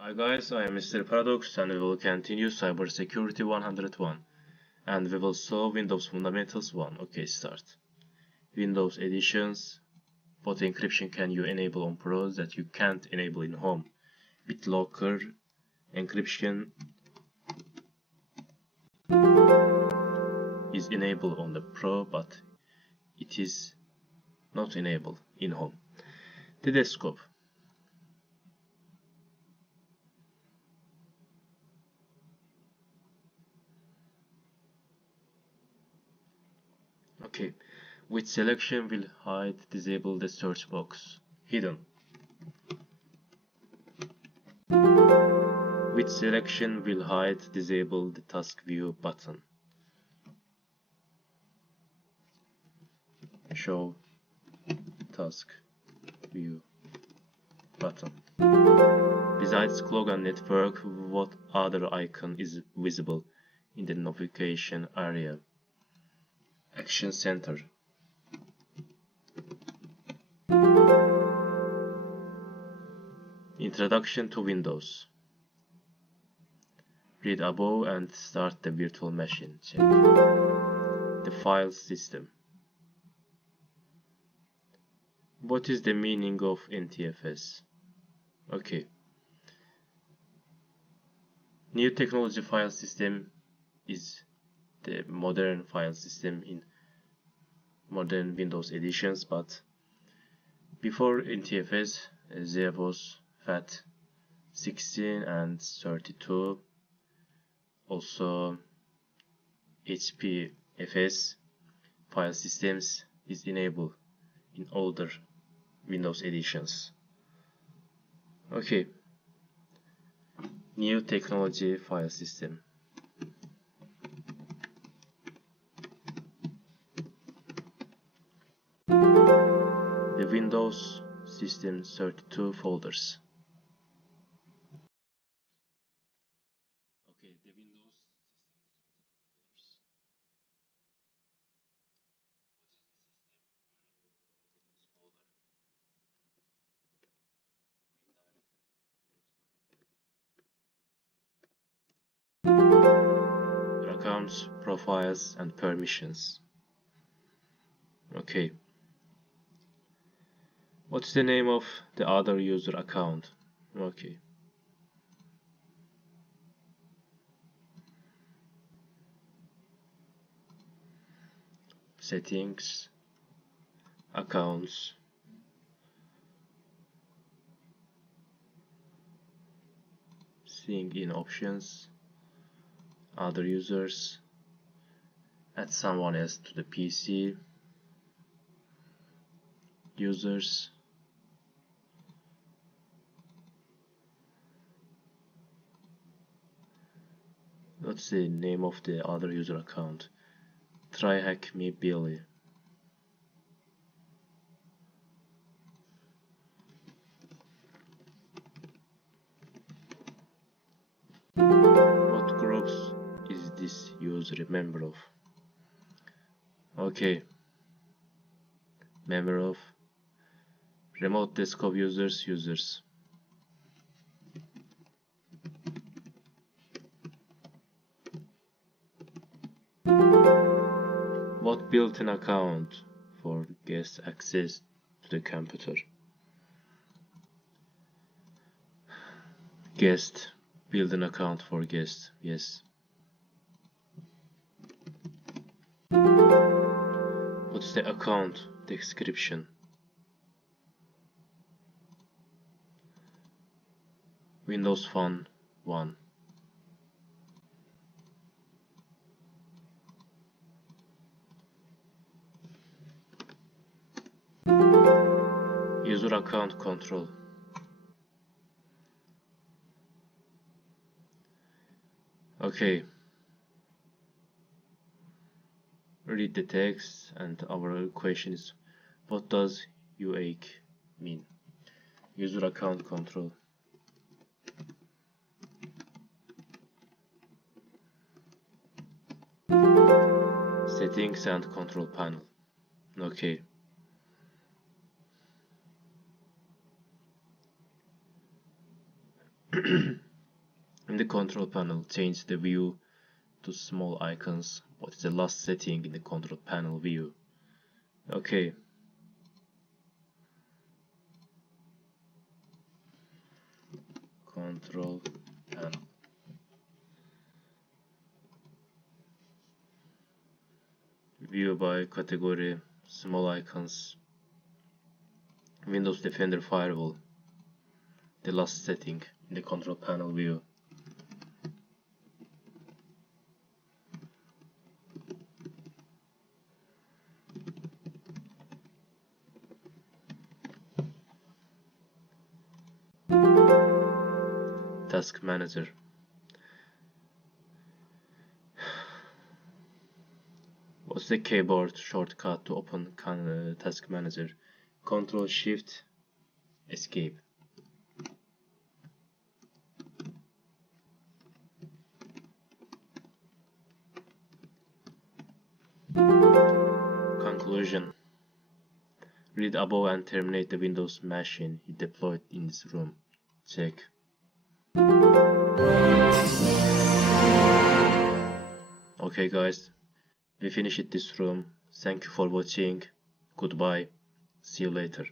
Hi guys, I am Mr. Paradox and we will continue Cybersecurity 101 and we will solve Windows Fundamentals 1. Okay, start. Windows editions. What encryption can you enable on Pros that you can't enable in Home? BitLocker encryption is enabled on the Pro but it is not enabled in Home. The desktop. Okay, which selection will hide disable the search box? Hidden. Which selection will hide disable the task view button? Show task view button. Besides clock and network, what other icon is visible in the navigation area? Action Center. Introduction to Windows. Read above and start the virtual machine. Check. The file system. What is the meaning of NTFS? Okay. New technology file system is the modern file system in modern Windows editions, but before NTFS there was FAT16 and 32, also HPFS file systems is enabled in older Windows editions. Okay, new technology file system. The Windows System 32 folders. Okay, the Windows System 32 folders. Accounts, profiles, and permissions. Okay. What's the name of the other user account? Okay. Settings, accounts, seeing in options, other users, add someone else to the PC, users, what's the name of the other user account? Try hack me Billy. What groups is this user a member of? Okay, member of remote desktop users. What built-in account for guest access to the computer? Guest, built-in account for guest, yes. What's the account description? Windows Phone 1. User account control. Okay. Read the text and our question is, what does UAC mean? User account control. Settings and control panel. Okay. In the control panel, change the view to small icons. What is the last setting in the control panel view? Okay. Control panel. View by category, small icons, Windows Defender Firewall. The last setting in the control panel view. Task Manager. What's the keyboard shortcut to open Task Manager? Control Shift Escape. Conclusion. Read above and terminate the Windows machine you deployed in this room. Check. Okay guys, we finished this room. Thank you for watching. Goodbye. See you later.